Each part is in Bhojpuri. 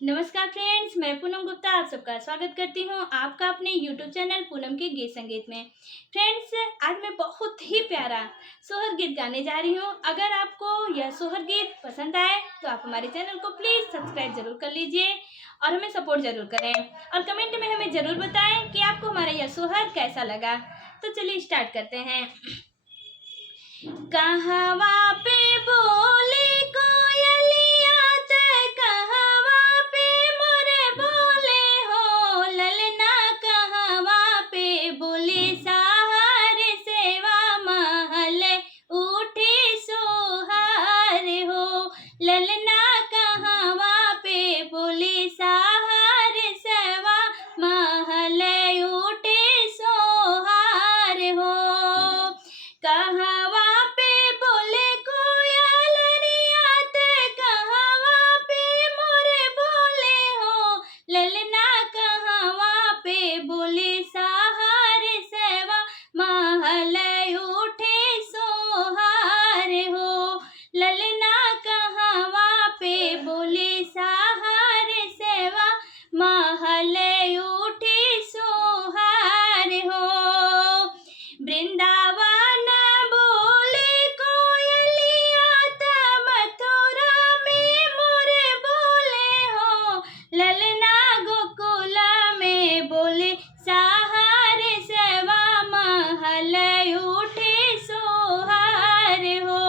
नमस्कार फ्रेंड्स, मैं पूनम गुप्ता आप सबका स्वागत करती हूँ आपका अपने YouTube चैनल पूनम के गीत संगीत में। फ्रेंड्स, आज मैं बहुत ही प्यारा सोहर गीत गाने जा रही हूँ। अगर आपको यह सोहर गीत पसंद आए तो आप हमारे चैनल को प्लीज़ सब्सक्राइब ज़रूर कर लीजिए और हमें सपोर्ट ज़रूर करें और कमेंट में हमें ज़रूर बताएं कि आपको हमारा यह सोहर कैसा लगा। तो चलिए स्टार्ट करते हैं। कहवा पे बोले कोयलिया ते कहवा पे मोरे बोले हो ललना, कहवा पे बोले सहार सेवा महल उठे सोहार हो ललना, कहवा पे बोले सहार सेवा महल उठे सोहार हो। कहवा पे बोले कोयलरिया ते कहवा पे मोरे बोले हो ललना, कहवा पे बोले सहार सेवा महल उठे सोहार हो ललना, कहवा पे बोले सहार सेवा महल उठे सोहार हो। वृंदावन बोले कोयलिया त मथुरा में मोरे बोले हो ललना, गोकुल में बोले सहार सेवा महल उठे सोहार हो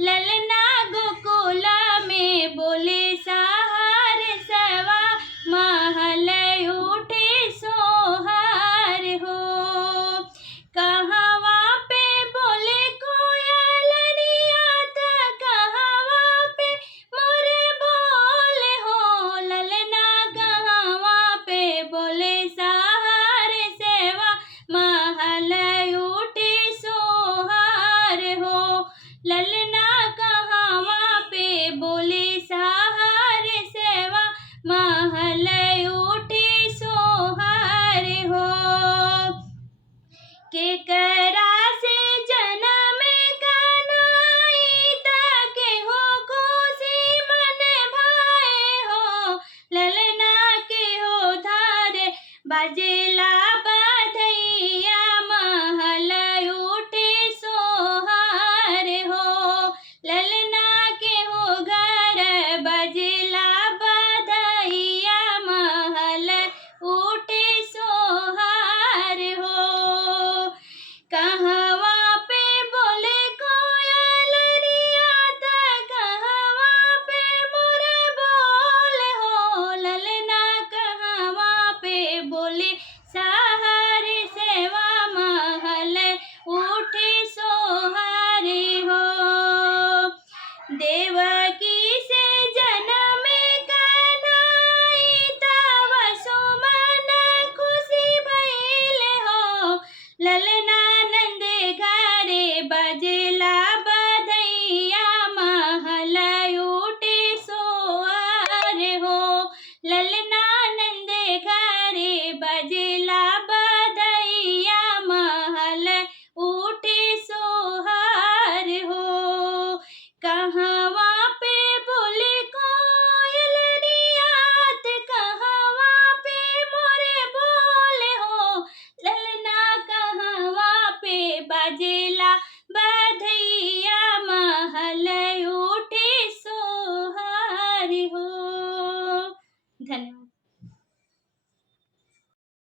ललना, गोकुल में बोले सहार सेवा महल उठे सोहार हो। कहवा पे बोले कोयलरिया त कहवा पे मोरे बोले हो ललना, कहवा पे बोले सहार सेवा महल उठे सोहार हो ललना, कहवा पे बोले सहार सेवा महल उठे सोहार हो। केकरा से जन्म कनाई ताके हो खुशी मन भाए हो ललना, के हो धारे बाजे